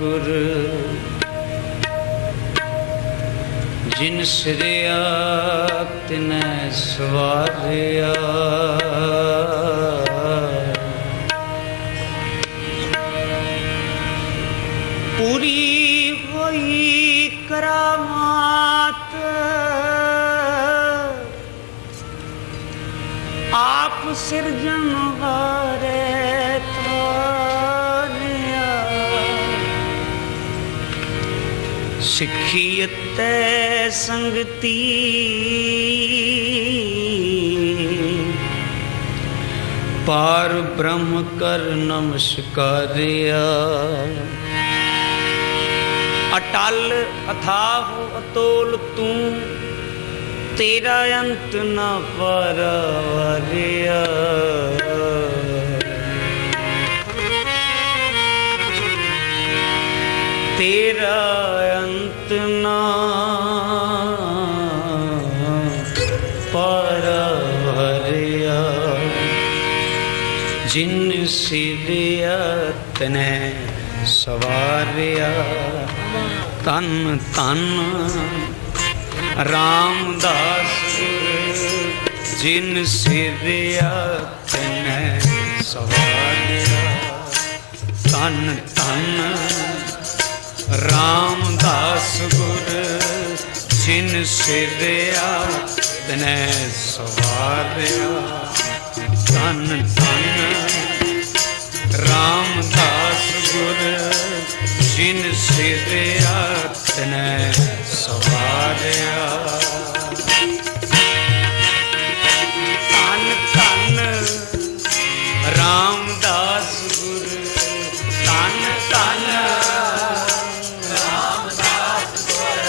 गुर जिन सिरिया तिनै सवारिया पूरी होई करामात आप सिरजनहारे थानिया सिखियते संगती पार ब्रह्म कर नमस्कारिया अटल अथाह अतोल तू तेरा अंत न परवारिया तेरा अंत न परवारिया जिन सिरिया तने सवारिया तन तन रामदास जिन सिरिया तने सवारिया तन तन रामदास गुर जिन सिरिया तने सवारिया तन तन रामदास गुर जिन सिरिया तने सवारिया तन तन रामदास गुर तन तन रामदास गुर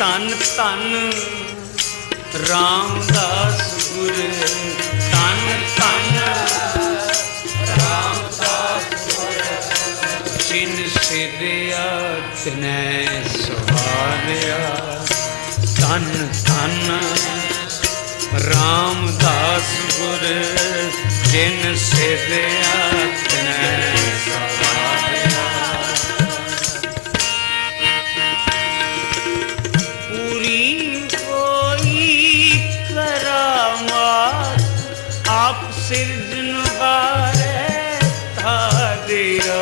तन तन रामदास गुर तन तन रामदास गुर जिन सिरिया तने सवारिया तन तन रामदास गुर जिन सिरिया तने सवारिया पूरी होई करामात आप सिरजनहारे थारिया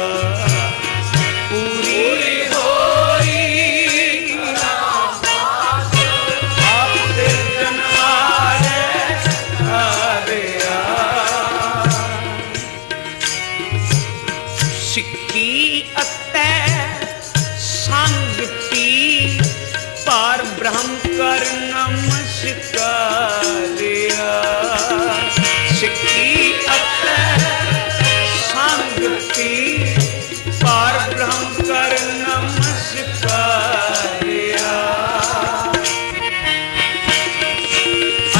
ब्रह्म कर नमस्कारिया सिखी अते संगति पार ब्रह्म कर नमस्कारिया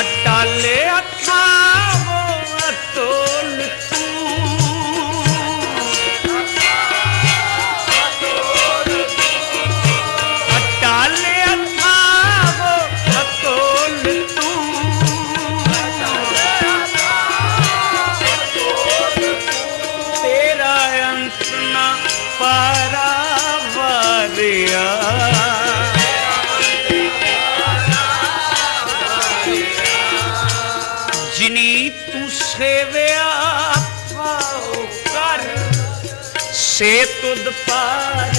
अटाले अथाहो अतोल तू अटाले जिनी तू सेविया पाओ कर से तुद पार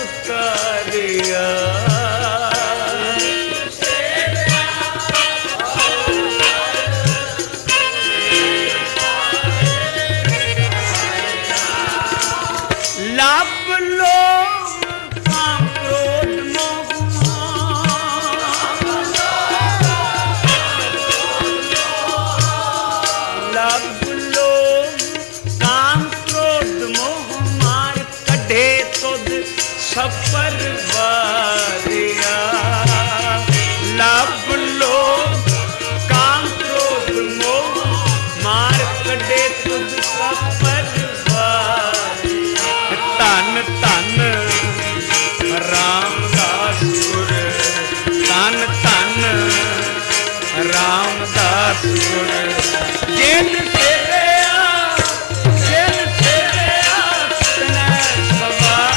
उतारिया लाभ लो काम क्रोध मोह लाभ लो काम क्रोध मोह मार कढ़े तुद सफर वारिया लाभ लो काम क्रोध मोह मार कढ़े तुद सफर तन तन रामदास गुर तन तन रामदास गुर जिन सिरिया तने सवारिया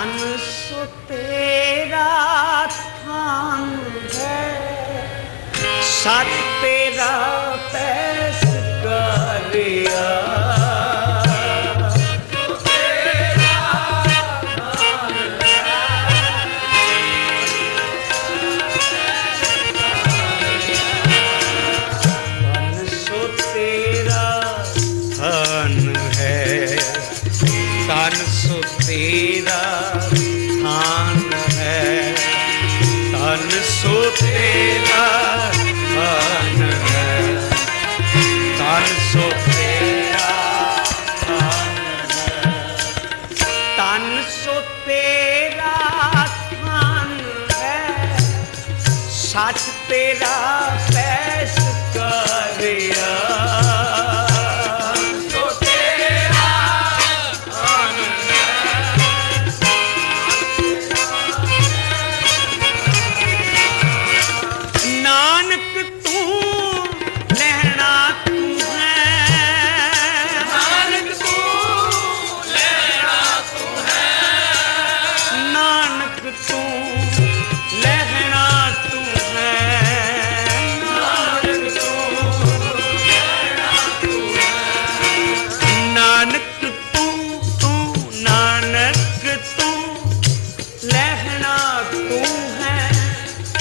तन सो तेरा थान है, सत तेरा पैस करिया। तन सो तेरा थान है, तन सो तेरा थान है, तन सो तेरा थान है, तन सो तेरा थान है, सच तेरा पैस करिया।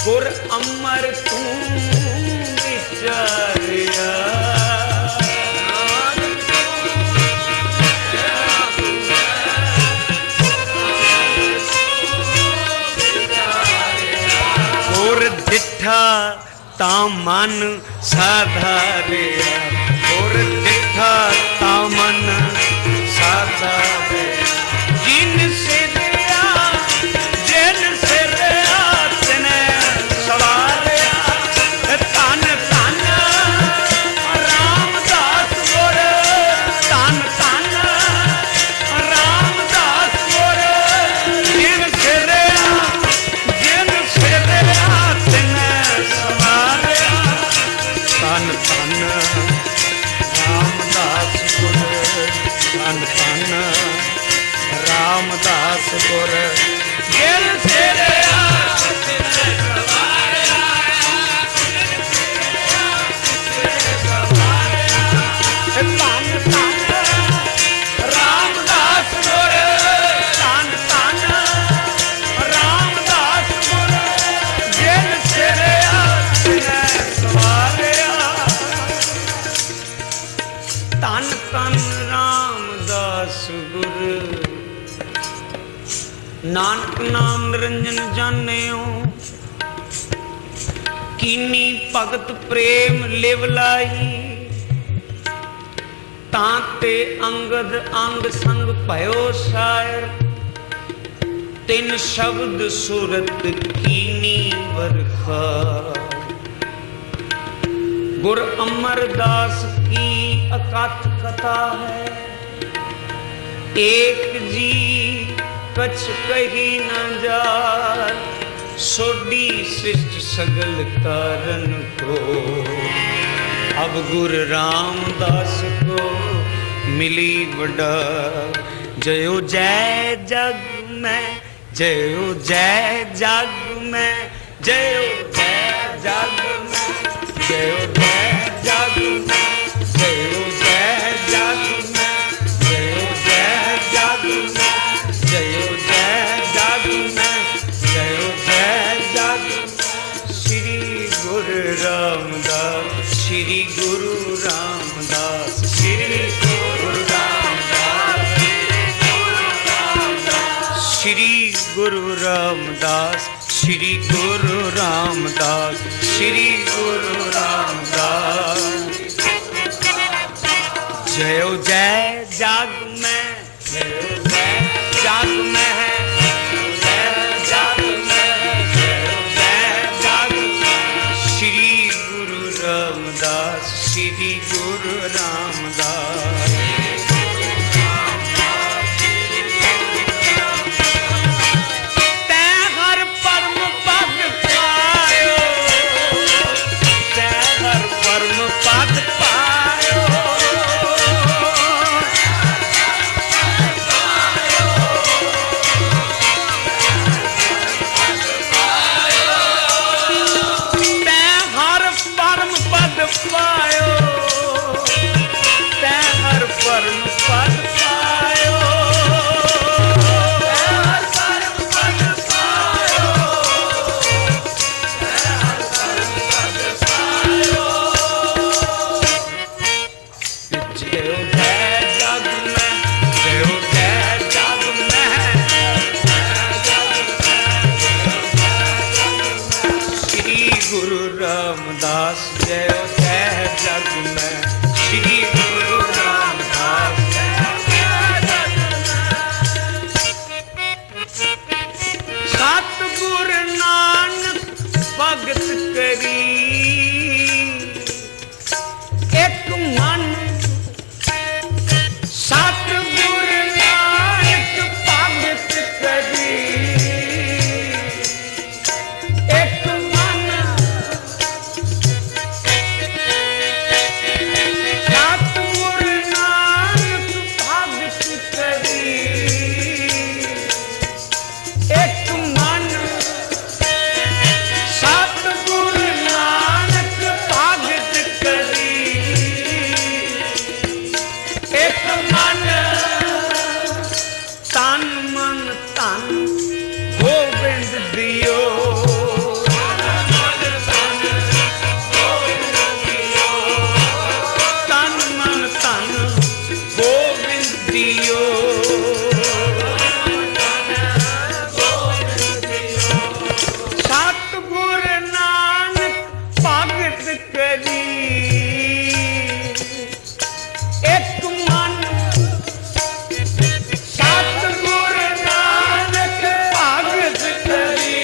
गुर अमर तू विचारिया। गुर दिठा ता मन साधारिया, गुर दिठा ता मन साधारिया। जिन से रामदास गुर दिल सेरे रामदास गुर तन तन रामदास गुर दिल सेरे सवारिया। तन तन रामदास गुर नानक नाम निरंजन जानियो, कीनी भगत प्रेम लिव लाई। तांते अंगद अंग संग भयो शायर, तिन शब्द सूरत कीनी बरखा। गुर अमरदास की अकथ कथा है, एक जी कछ कही न जाय। सोडी सृष्ट सगल कारण को, अब गुरु रामदास को मिली बड़ा। जयो जय जग में, जयो जय जग में, जयो जय जग में, जयो जय जग में, जयो जय जग में, जयो जय जग में, जयो जय जग में, जयो जय जग में। श्री गुरु रामदास, श्री गुरु रामदास, श्री गुरु रामदास, श्री गुरु रामदास, श्री गुरु रामदास, श्री गुरु रामदास। जयो जय जग में, जयो जय जग में है, जय जग में, जयो जय जग में। श्री गुरु रामदास, श्री गुरु रामदास। पायो तैं हर परम पद पायो ज्यो है जग में ज्यो है जग में श्री गुरु रामदास ज्यो है जग में श्री गुरु रामदास सतगुर नानक भगत करी एक मन सतगुर नानक भगत करी एक मन सतगुर नानक भगत करी एक मन सतगुर नानक भगत करी एक मन तन मन तन गोबिंद दियो तन मन तन गोबिंद दियो सतगुर नानक भगत करी एक मन सतगुर नानक भगत करी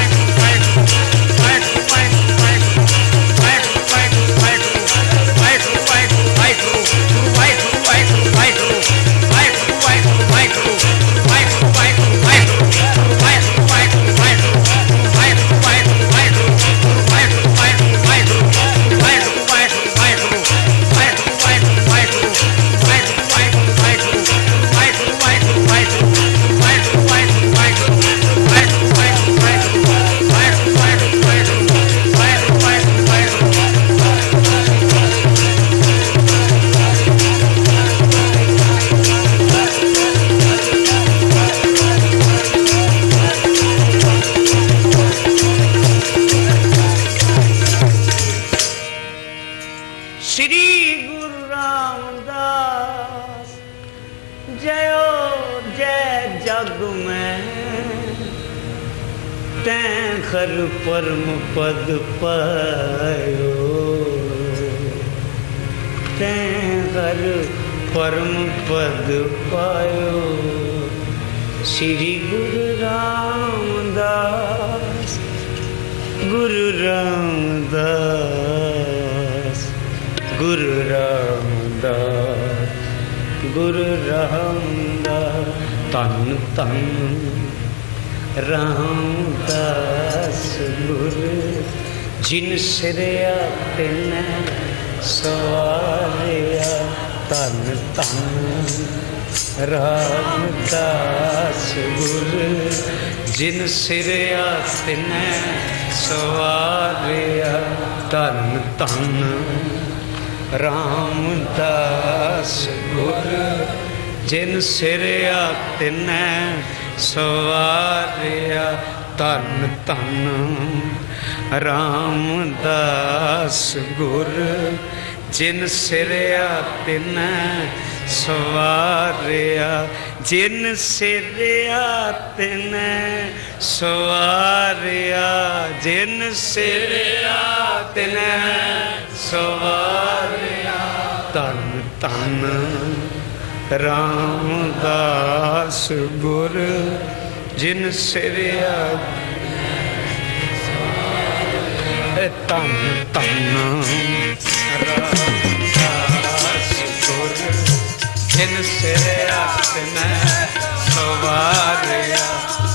तैं हर परम पद पायो, तैं हर परम पद पायो। श्री गुरु रामदास, गुरु रामदास, गुरु रामदास, गुरु रामदास। तन तन रामदास गुरु, जिन सिरया तिन सवारिया। तन तन रामदास गुरु, जिन सिरया तिन सवारिया। तन तन रामदास गुरु, जिन सिरया तिन सवारिया। तन तन रामदास गुरु, जिन सिरया तिन सवारिया। जिन सिरया तिन सवारिया, जिन सिरया तिन सवारिया। तन तन रामदास गुरु, जिन सिरया तन तन रामदास गुरु, जिन सिरया तिन सवारिया।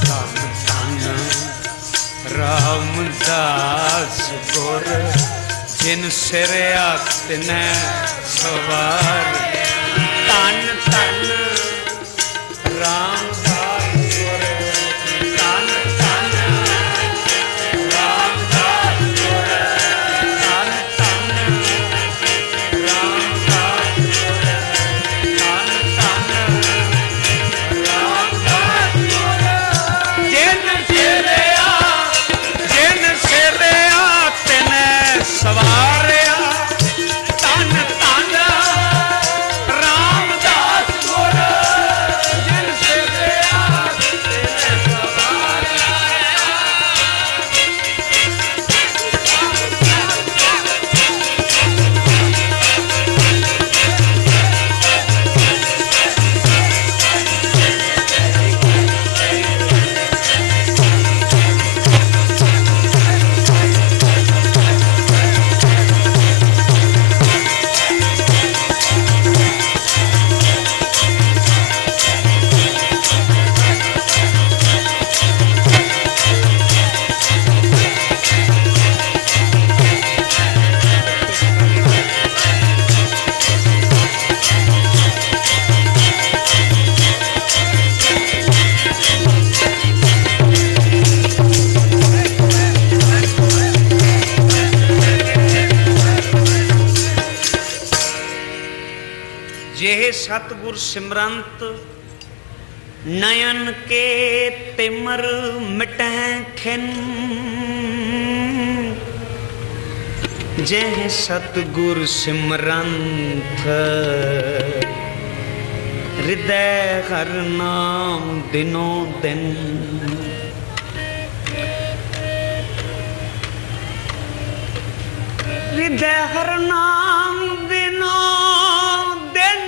तन तन रामदास गुरु, जिन सिरया तिन सवारिया। तन तन रामदास गुरु, तन तन रामदास गुरु, तन तन रामदास गुरु, तन तन रामदास गुरु। जिन सिरया तिन सवारिया। तन तन रामदास गुरु, जिन सिरया तिन सवारिया। जे सतगुर सिमरंत, नयन के तिमर मिटै खिन। जह सतगुर सिमरंत, हृदय हर नाम दिनों दिन। हृदय हर नाम दिनों दिन,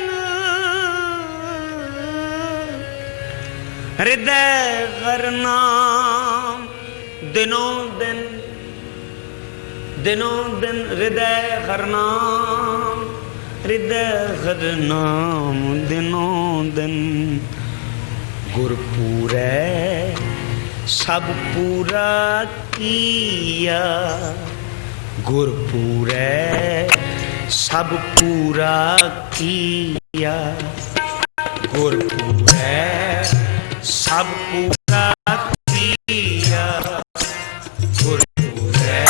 हृदय हर नाम दिनों दिन। दिनों दिन हृदय हर नाम, हृदय हर नाम दिनों दिन। गुर पूरै सब पूरा किया, गुर पूरै सब पूरा किया। गुर पूरै सब पूरा किया, गुर पूरै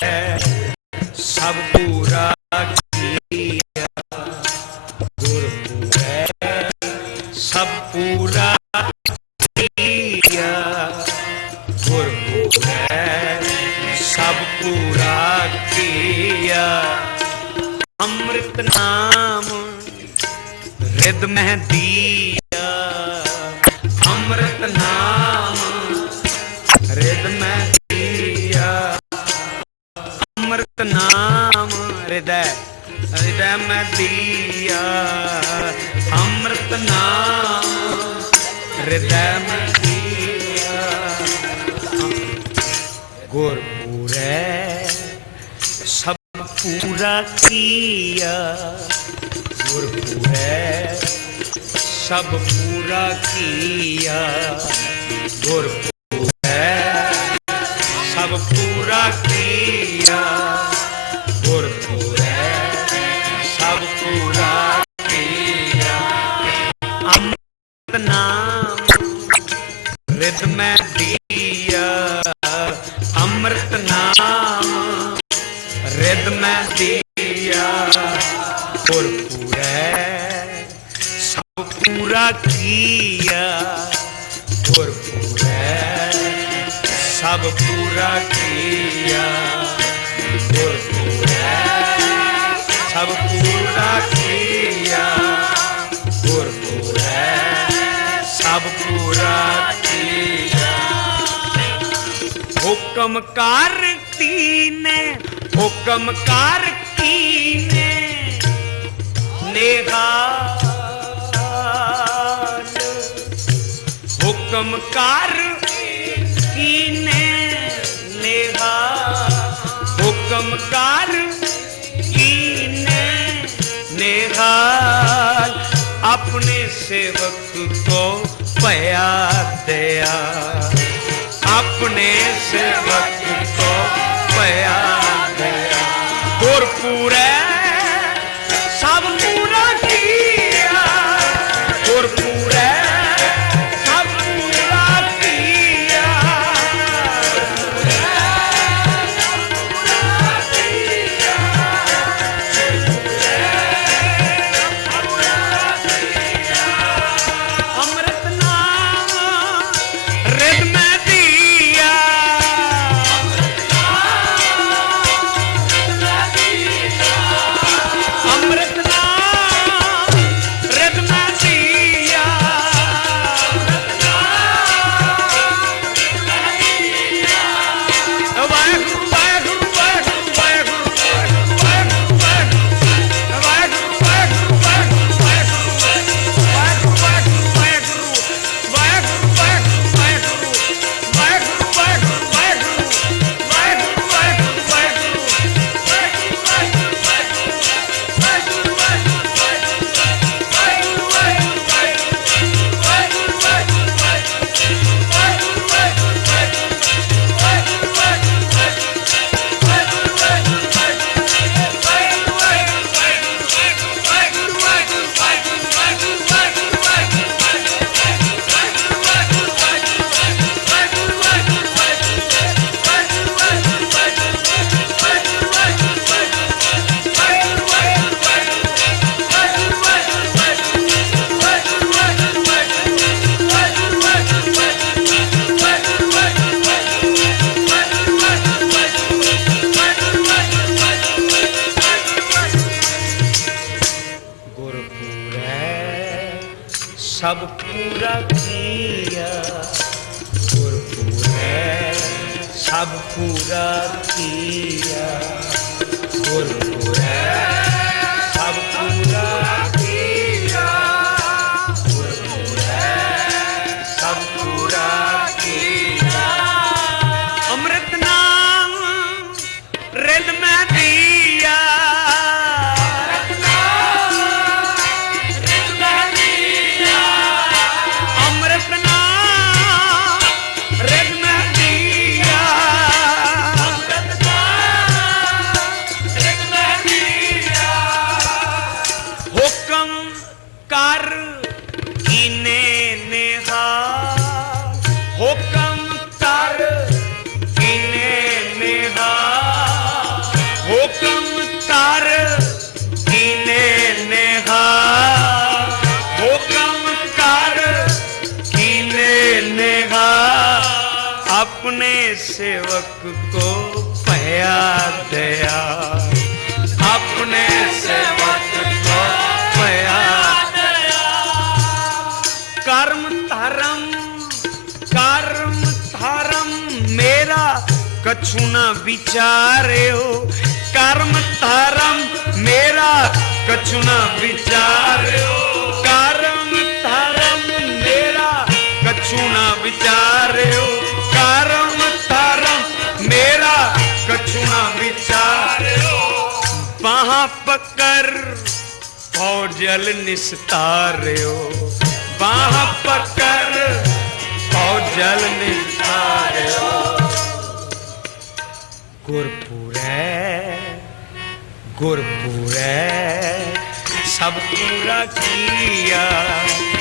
सब पूरा किया। गुर पूरै सब पूरा किया, गुर पूरै सब पूरा किया। अमृत नाम रिद में दिया, अमृत नाम रिद में दिया। नाम हृदय हृदय में दिया, अमृत नाम हृदय में दिया। गुरपुरे सब पूरा किया, गुरपुरे सब पूरा किया, गुरपुरे सब पूरा किया, गुरपुरे सब पूरा किया। अमृत नाम हृदय में दिया, अमृत नाम हृदय में दिया। गुरपुरे सब पूरा किया, गुरपुरे सब पूरा किया, गुरपुरे सब पूरा किया, गुरपुरे सब पूरा किया। हुक्म करती ने हुक्म कर कीने नेगाल, हुक्म कर कीने नेगाल, हुक्म कर कीने नेगाल। अपने सेवक को पया दया, अपने सेवक को पया दया। गुरपुरे सब पूरा किया, गुरपुरे सब पूरा किया, अमृत नाम हृदय में दिया, अमृत नाम हृदय में दिया, वाहेगुरु वाहेगुरु वाहेगुरु वाहेगुरु वाहेगुरु वाहेगुरु वाहेगुरु वाहेगुरु वाहेगुरु सब पूरा किया, गुरपुरे सब पूरा किया, गुरपुरे सब पूरा किया, गुरपुरे सब पूरा किया। अमृत नाम हृदय में दिया, अमृत नाम हृदय में दिया, अमृत नाम हृदय में दिया। हुक्म कर कीने नेहाल, हुक्म कर कीने नेहाल, हुक्म कर कीने नेहाल, हुक्म कर कीने नेहाल। अपने सेवक को पया दया, अपने सेवक को पया दया। कर्म धर्म मेरा कछु न विचारे हो, कर्म धर्म मेरा कछु ना विचार्यो, कर्म धर्म मेरा कछु ना विचार्यो, कर्म धर्म मेरा कछु ना विचार्यो। वहां पकड़ और जल निस्तार्यो, वहां पकड़ और जल निस्तार्यो। गुरपुरै गुरपुरै सब पूरा किया,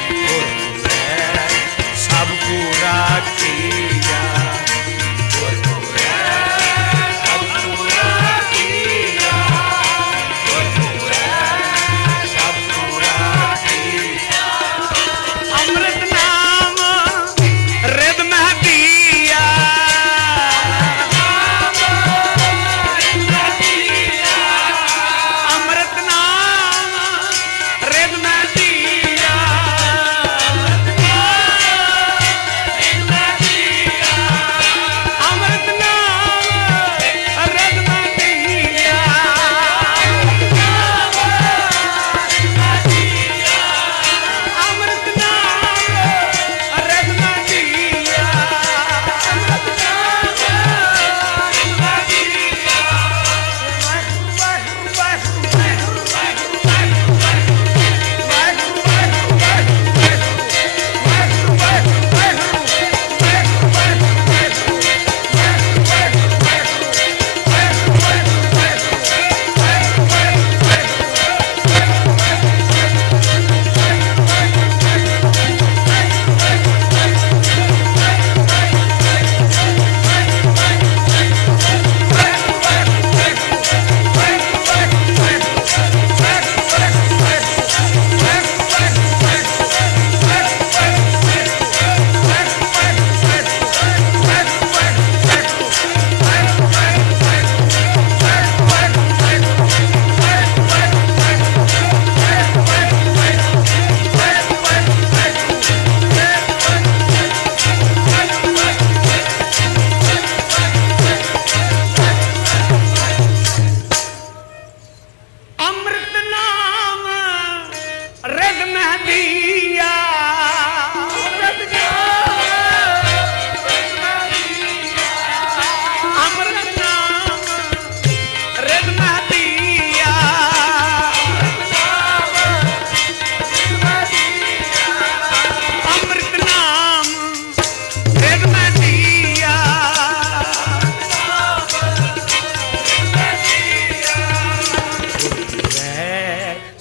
गुरपुरै सब पूरा किया, गुरपुरै सब पूरा किया, गुरपुरै सब पूरा किया। अमृत नाम रिद में दिया,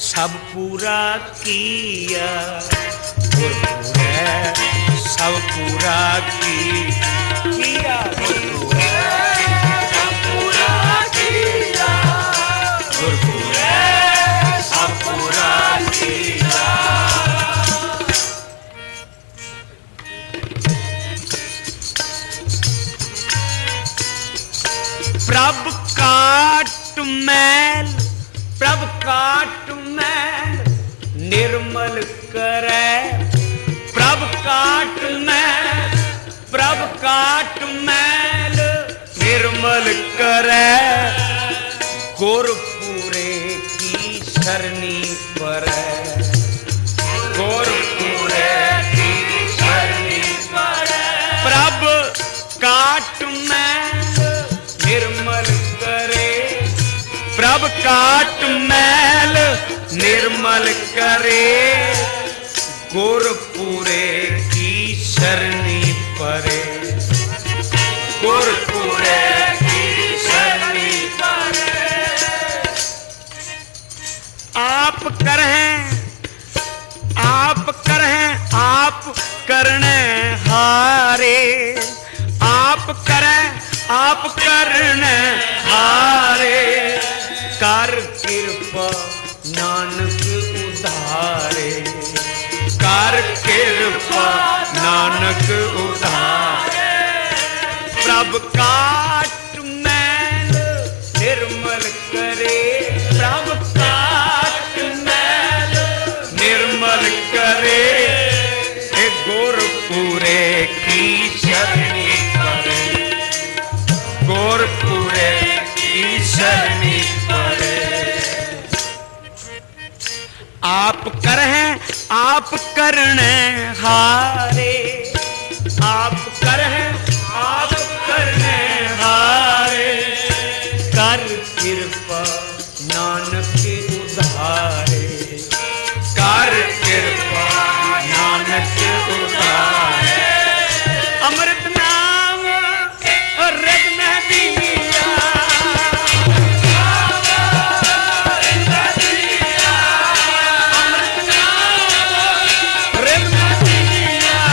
सब पूरा किया, गुरपुरै सब पूरा किया, गुरपुरै सब पूरा किया, गुरपुरै सब पूरा किया। प्रभ काट मैल, प्रभ काट मैल निर्मल करे, प्रभ काट मैल, प्रभ काट मैल निर्मल करे। गुरपुरे की सरनी परै, गुरपुरे की सरनी परै। प्रभ काट मैल निर्मल करे, प्रभ काट मैल निर्मल करे। गुरपुरे की सरनी परे, गुरपुरे की सरनी परे। आप करें, आप करें, आप करने हारे, आप करें, आप करने हारे। कर कृपा नानक उधारे, कर कृपा नानक उधारे। प्रभ काट मैल निर्मल करे, प्रभ काट मैल निर्मल करे। गुरपुरे की शरणी परे, गुरपुरे की शरणी कर हैं आप करने हारे, आप कर हैं आप करने हारे, कर कृपा नानक उधारे, कर कृपा नानक उधारे। अमृत नाम रग में दिया, अमृत नाम रग में दिया,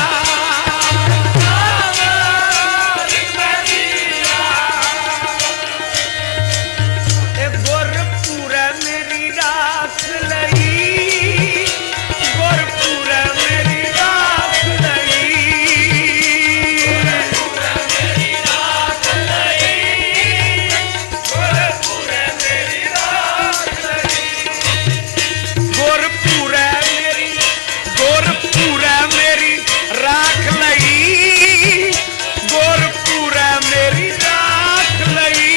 ए गुरपुर मेरी राख लई, गुरपुर मेरी राख लई, गुरपुर मेरी, गुरपुर मेरी राख लई, गुरपुर मेरी राख लई,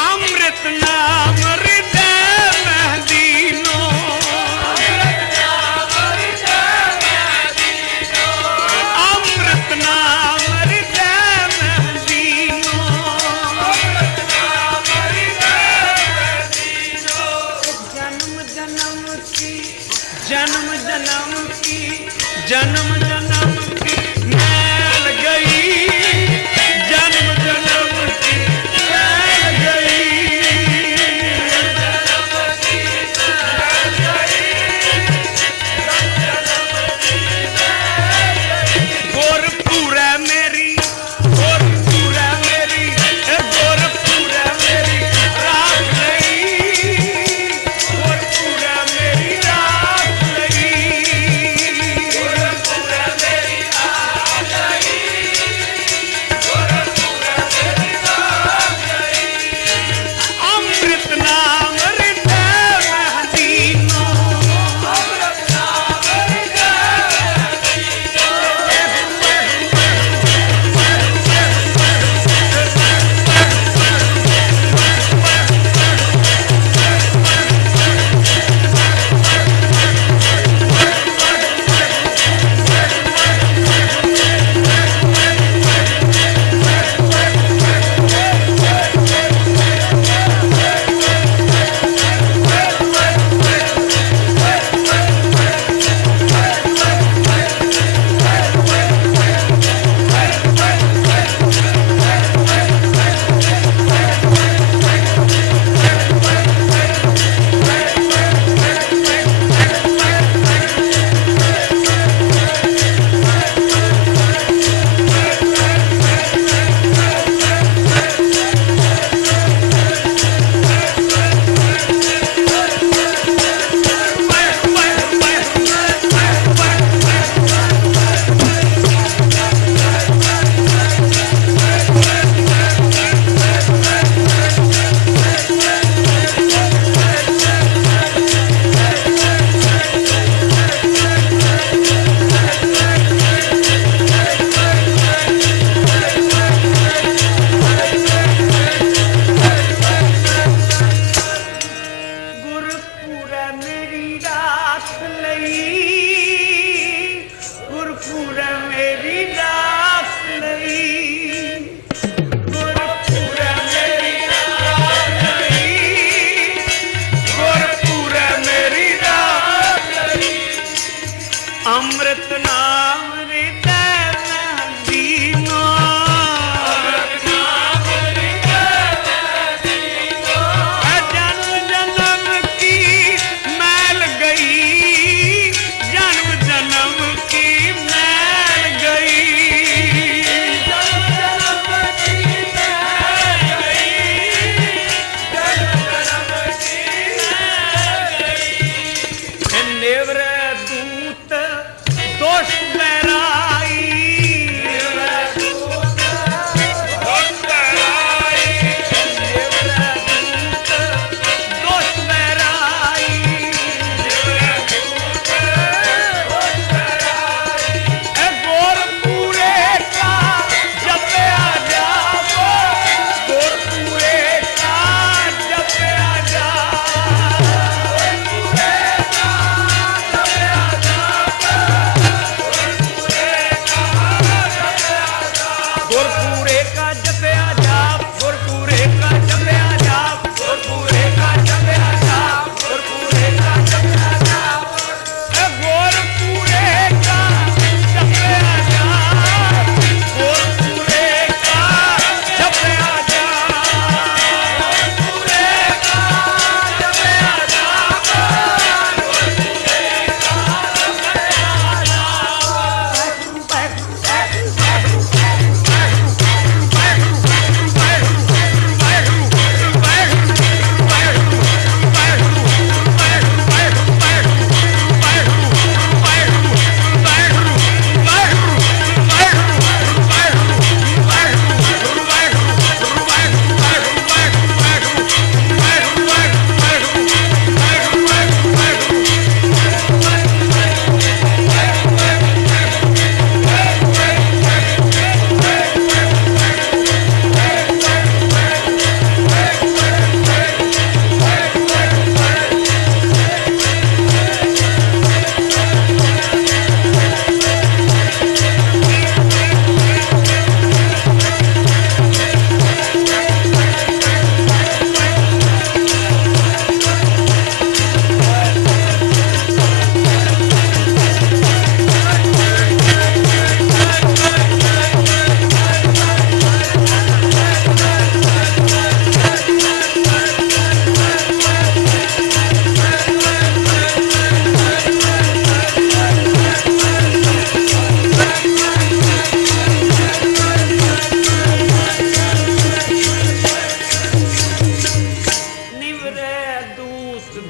अमृत नाम हृदय में दीनो, अमृत नाम हृदय में दीनो, जन्म जन्म की, जन्म जन्म की, जन्म जन्म की मैल गई, जन्म जन्म की मैल गई, गुरपुर मेरी, गुरपुर मेरी, गुरपुर मेरी राख लई, गुरपुर मेरी राख लई, गुरपुर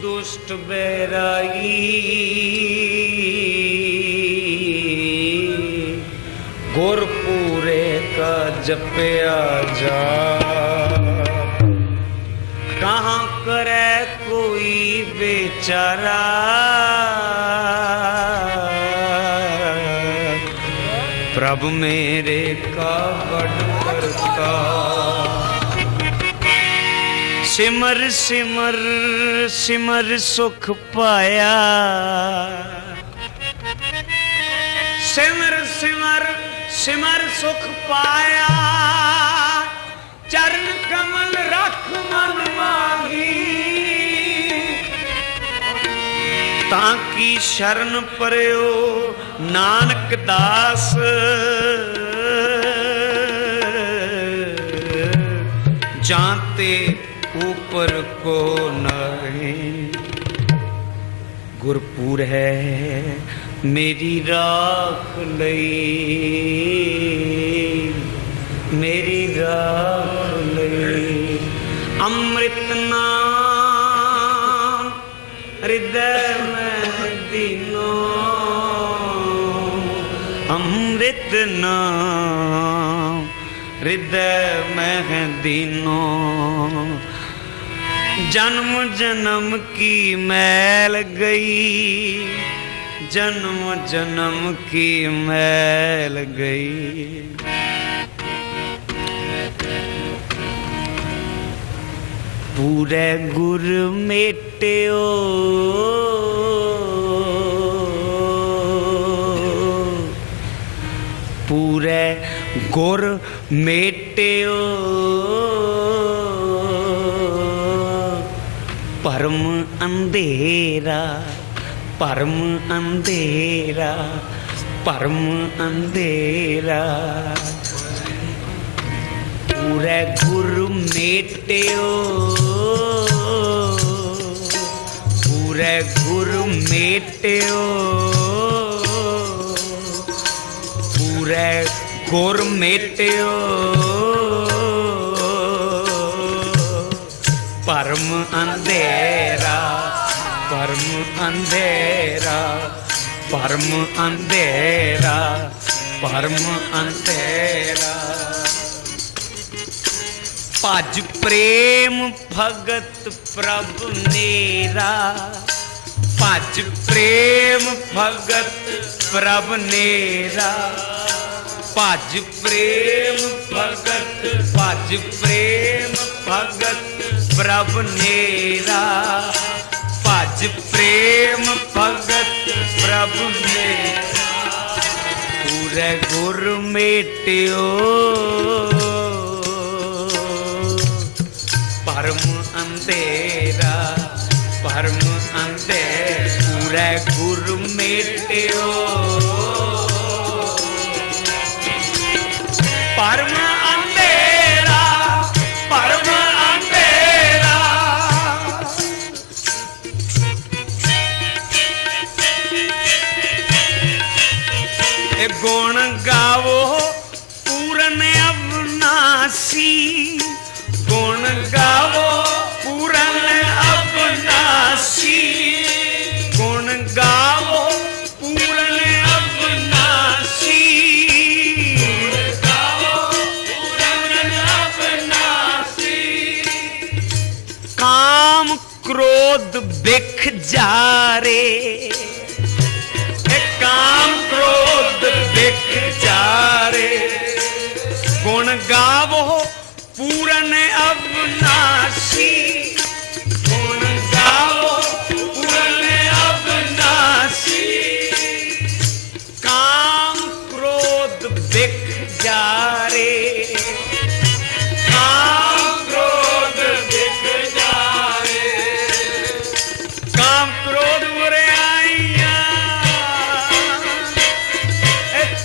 दुष्ट बैरागी गुरपुरे का जपया जा कहाँ करे कोई बेचारा प्रभु मेरे का बड़ करता सिमर सिमर सिमर सुख पाया सिमर सिमर सिमर सुख पाया चरण कमल रख मन मांगी ताकि शरण परयो नानक दास जानते ऊपर को नहीं गुरपुर है मेरी राख लई मेरी राख लई अमृत नाम हृदय में दीनो अमृत नाम हृदय में दीनो जन्म जन्म की मैल गई जन्म जन्म की मैल गई पूरे गुर मेट्यो पूरे गुर मेट्यो परम अंधेरा परम अंधेरा परम अंधेरा पूरे गुरु मेट्यो पूरे गुरु मेट्यो पूरे गुर मेट्यो परम अंधेरा परम अंधेरा परम अंधेरा परम अंधेरा भज प्रेम भगत प्रभु नेरा भज प्रेम भगत प्रभु नेरा भज प्रेम भगत भज प्रेम भगत प्रभु नेरा भज प्रेम भगत प्रभु नेरा पूरे गुर मेट्यो परम अंधेरा परम अंधेरा पूरे गुर मेट्यो परम अंधेरा परम अंधेरा ए गुण गावो पूरन अविनाशी गुण गावो पूरन अविनाशी गुण गावो पूरन अविनाशी काम क्रोध बिख जारे काम क्रोध बिख जारे गुण गावो पूरन अविनाशी गुण गावो पूरन अविनाशी काम क्रोध बिख जारे काम क्रोध बुराइयां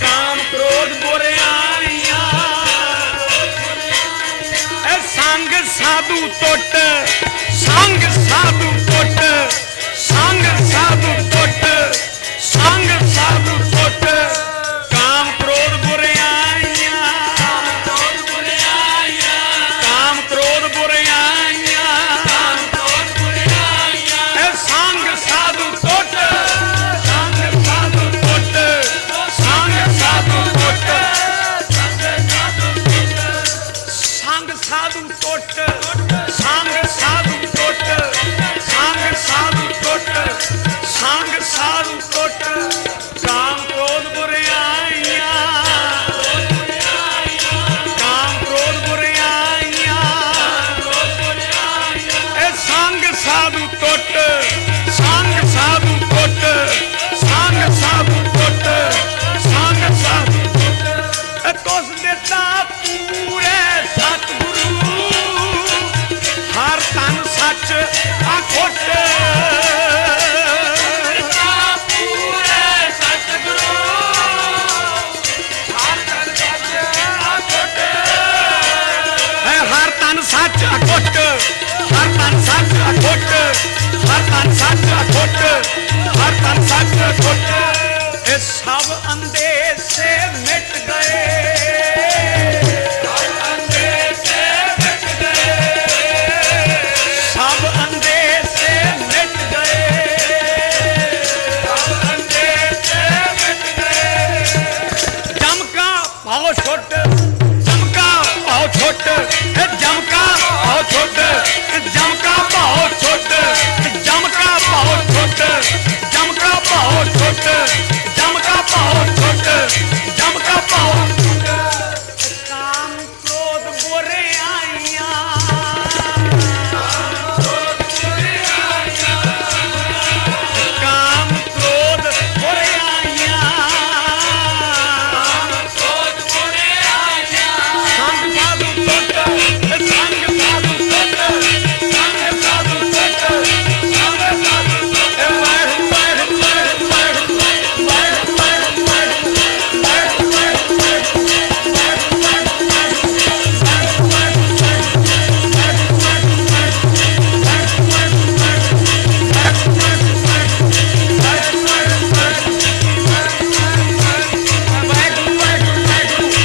काम क्रोध बुराइयां संग साधु टुट संग साधु टुट संग साधु टुट संग साधु टुट काम क्रोध बुराइयां काम क्रोध बुराइयां साधु टुट संग साधु टुट संग साधु टुट संग साधु तुस दिता पूरे सतगुरु हर तन सच अखुट पूरे सतगुरु हर तन सच अखुट हर तन सच अखुट हर तन सच अखुट हर तन सच अखुट हर तन सच अखुट ये सब अंदेशे मिट गए सब अंदेशे मिट गए सब अंदेशे मिट गए सब अंदेशे मिट गए जमका भाव छुट जमका भाव छुट जमका भाव छुट जमका भाव छुट जमका भाव छुट जमका भाव छुट जमका भाव छुट जमका भाव काम क्रोध बुरे आइयां काम क्रोध बुरे आइयां संग साधु टुट संग साधु टुट संग साधु टुट संग साधु टुट वाहिगुरू वाहिगुरू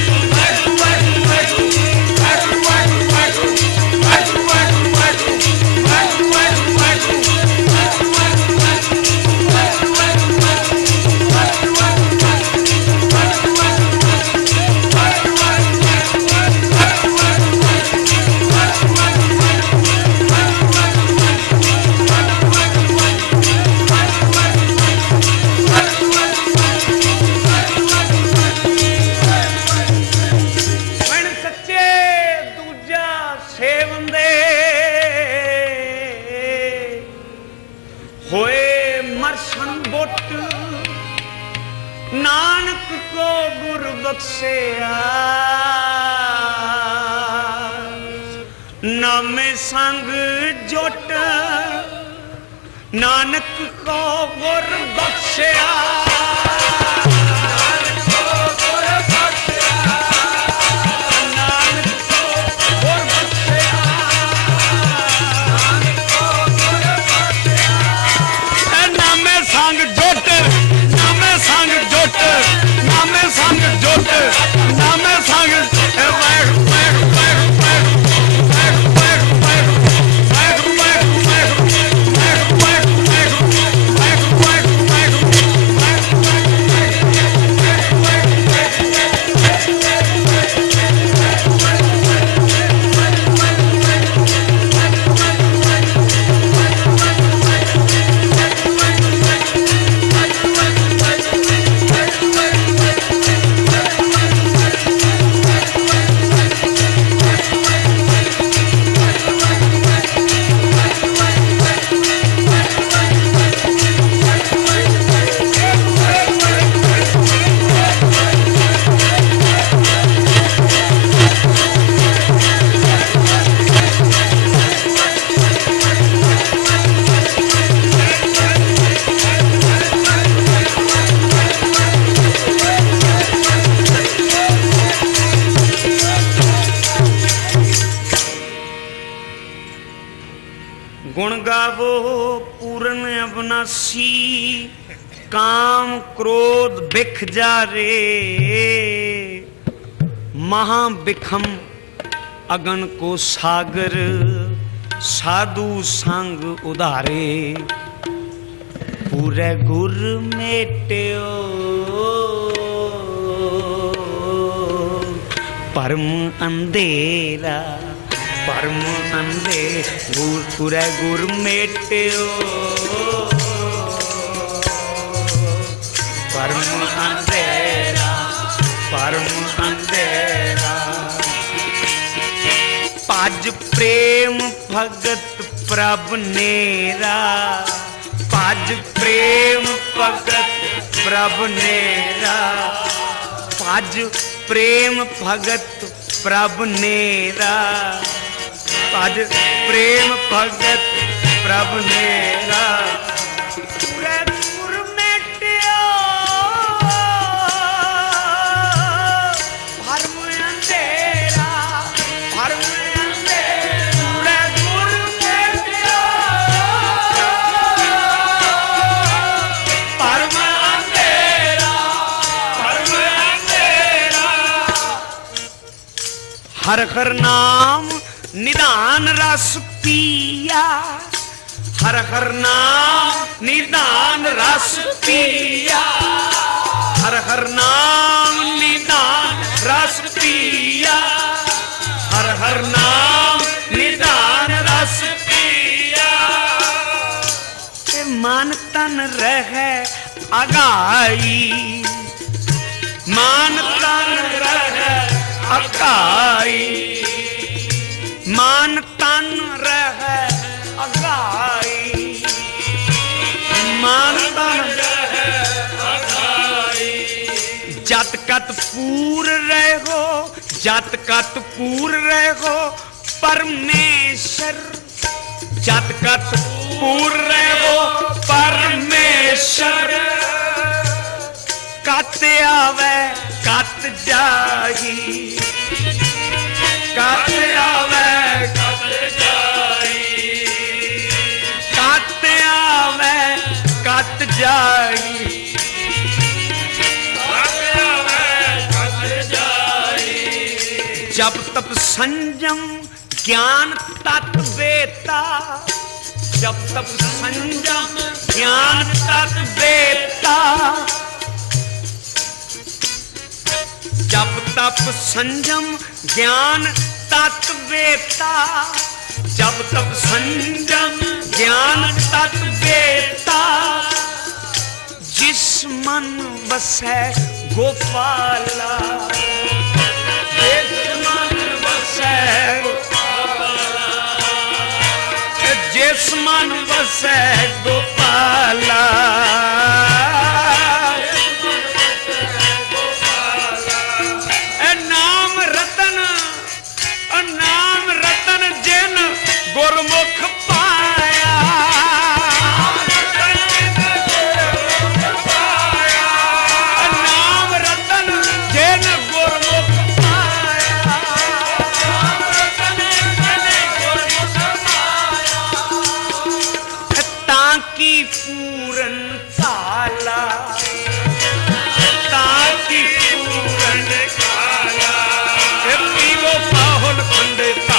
वाहिगुरू नानक को गुर बख्शिया नामे संग जोट नानक को गुर बख्शिया गुण गावो पूर्ण अविनाशी काम क्रोध बिख जा रे महाबिखम अगन को सागर साधु संग उधारे पूरे गुर मेट्यो परम अंधेरा परम अंधे पूरे गुर मेट्यो परम अंधेरा परम अंधेरा भज प्रेम भगत प्रभ नेरा, भज प्रेम भगत प्रभ नेरा, भज प्रेम भगत प्रभ नेरा, भज प्रेम भगत प्रभ नेरा। हर हर नाम निदान रस पिया, हर हर नाम निदान रस पिया, हर हर नाम निदान रस पिया, हर हर नाम निदान रस पिया। मन तन रहे अगाई, मन तन रहे अगाई, मान तन रहे अगाई, मान तन रहे अगाई। जत कत पूर रहो, जत कत पूर रहो परमेश्वर, जत कत पूर रहो परमेश्वर। कत आवे कत जाही, कत आवे कत जाही, कत आवे कत जाही, कत आवे कत जाही। जब तब संयम ज्ञान तत् बेता, जब तब संयम ज्ञान तत् बेता, जब तप संयम ज्ञान तत्वेता, जब तप संयम ज्ञान तत्वेता। जिस मन बसै गोपाला, जिस मन बसै गोपाला, जिस मन बसै गोपाला। गुरमुख पाया, नाम रतन जिन गुरमुख पाया, ताकि पूरन काला, ताकि पूरन काला। पीलो पाहुल पंडिता,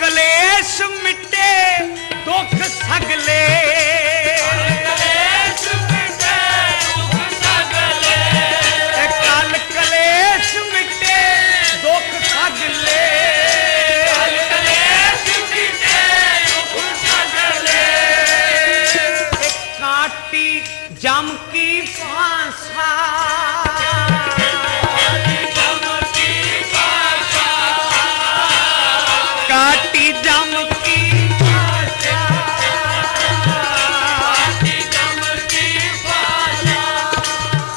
कलेश मिटे दुख सगले, कल कलेश मिटे दुख सगले, काटी जम की फांसा, काटी जम की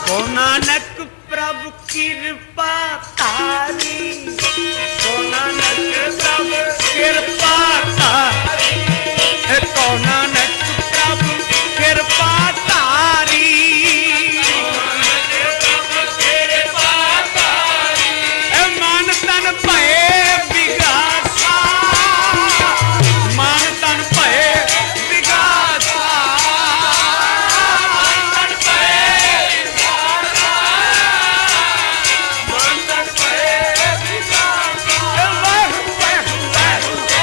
को नानक प्रभु कृपा तारी, को नानक प्रभु कृपा तारी, को नानक प्रभु कृपा तारी, मन तन भय विगासा, मन तन भय विगासा, मन तन भय विगासा, वाहिगुरू वाहिगुरू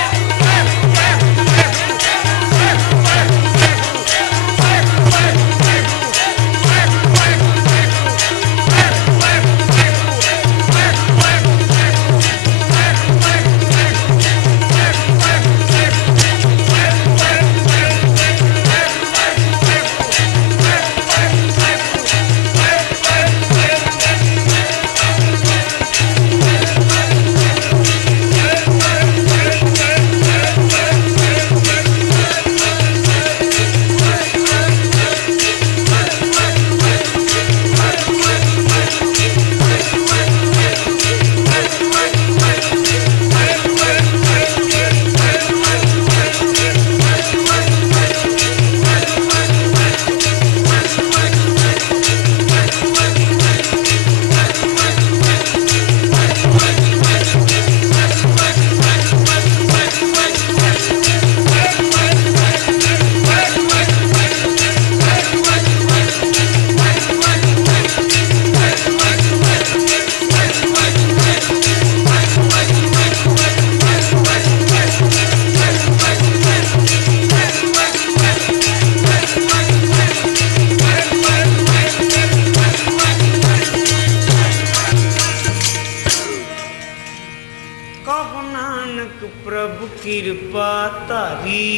कहो नानक प्रभु कृपा तारी,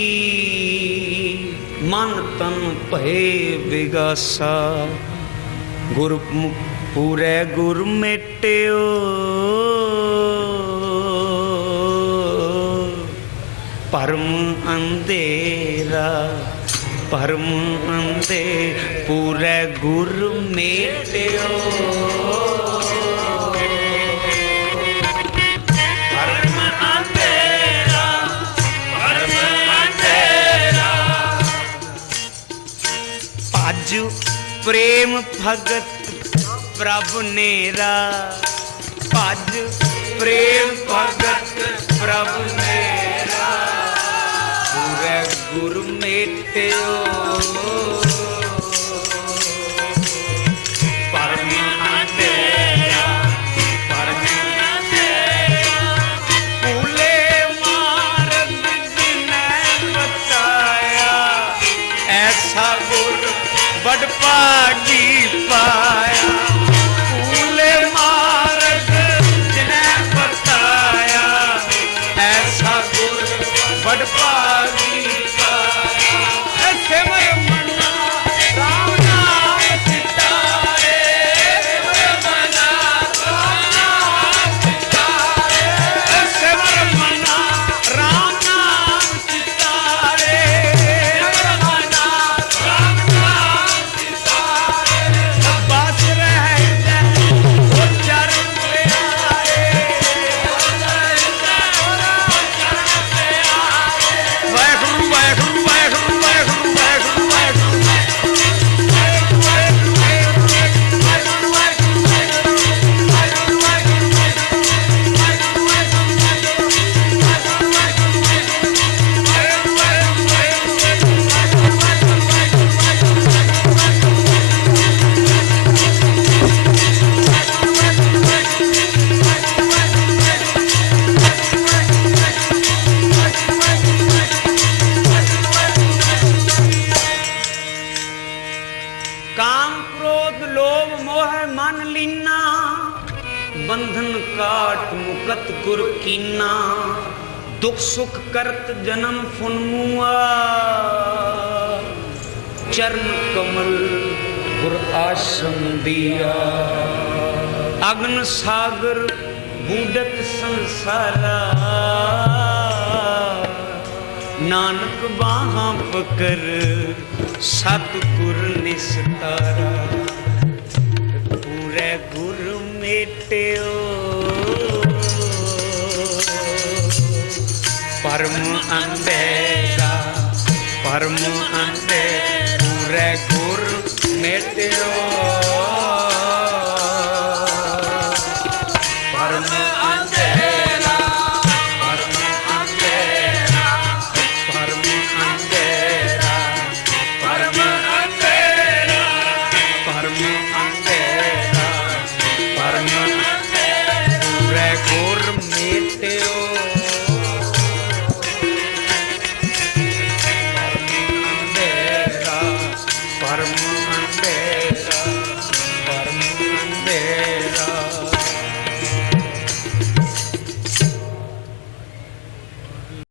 मन तन भय विगासा, गुर पूरे गुर मेट्यो, परम अंधेरा परम अंधे पूरे गुर मेट्यो, प्रेम भगत प्रभु नेरा, भज प्रेम भगत प्रभु नेरा, पूरे गुरु मेट्यो, परम अंधेरा परम अंधेरा, भूले मार्ग जिन्हें बताया, ऐसा गुरु बड़ भागी पाया, भूले मार्ग जिन्हें बताया, ऐसा गुरु बड़ भागी पाया, ऐसे मना राम नाम सितारे, मना राम नाम सितारे, ऐसे मना राम नाम सितारे, मना राम नाम बस रह जाए वो चरण पे आए, वाहिगुरू वाहिगुरू वाहिगुरू वाहिगुरू वाहिगुरू दुख सुख करत जन्म फुनमुआ चरण कमल गुर आश्रम दिया अग्न सागर बूढ़त संसारा नानक बाहां पकर सतगुर निस्तारा पूरे गुर मेट्यो परम अंधेरा पूरे गुर मेट्यो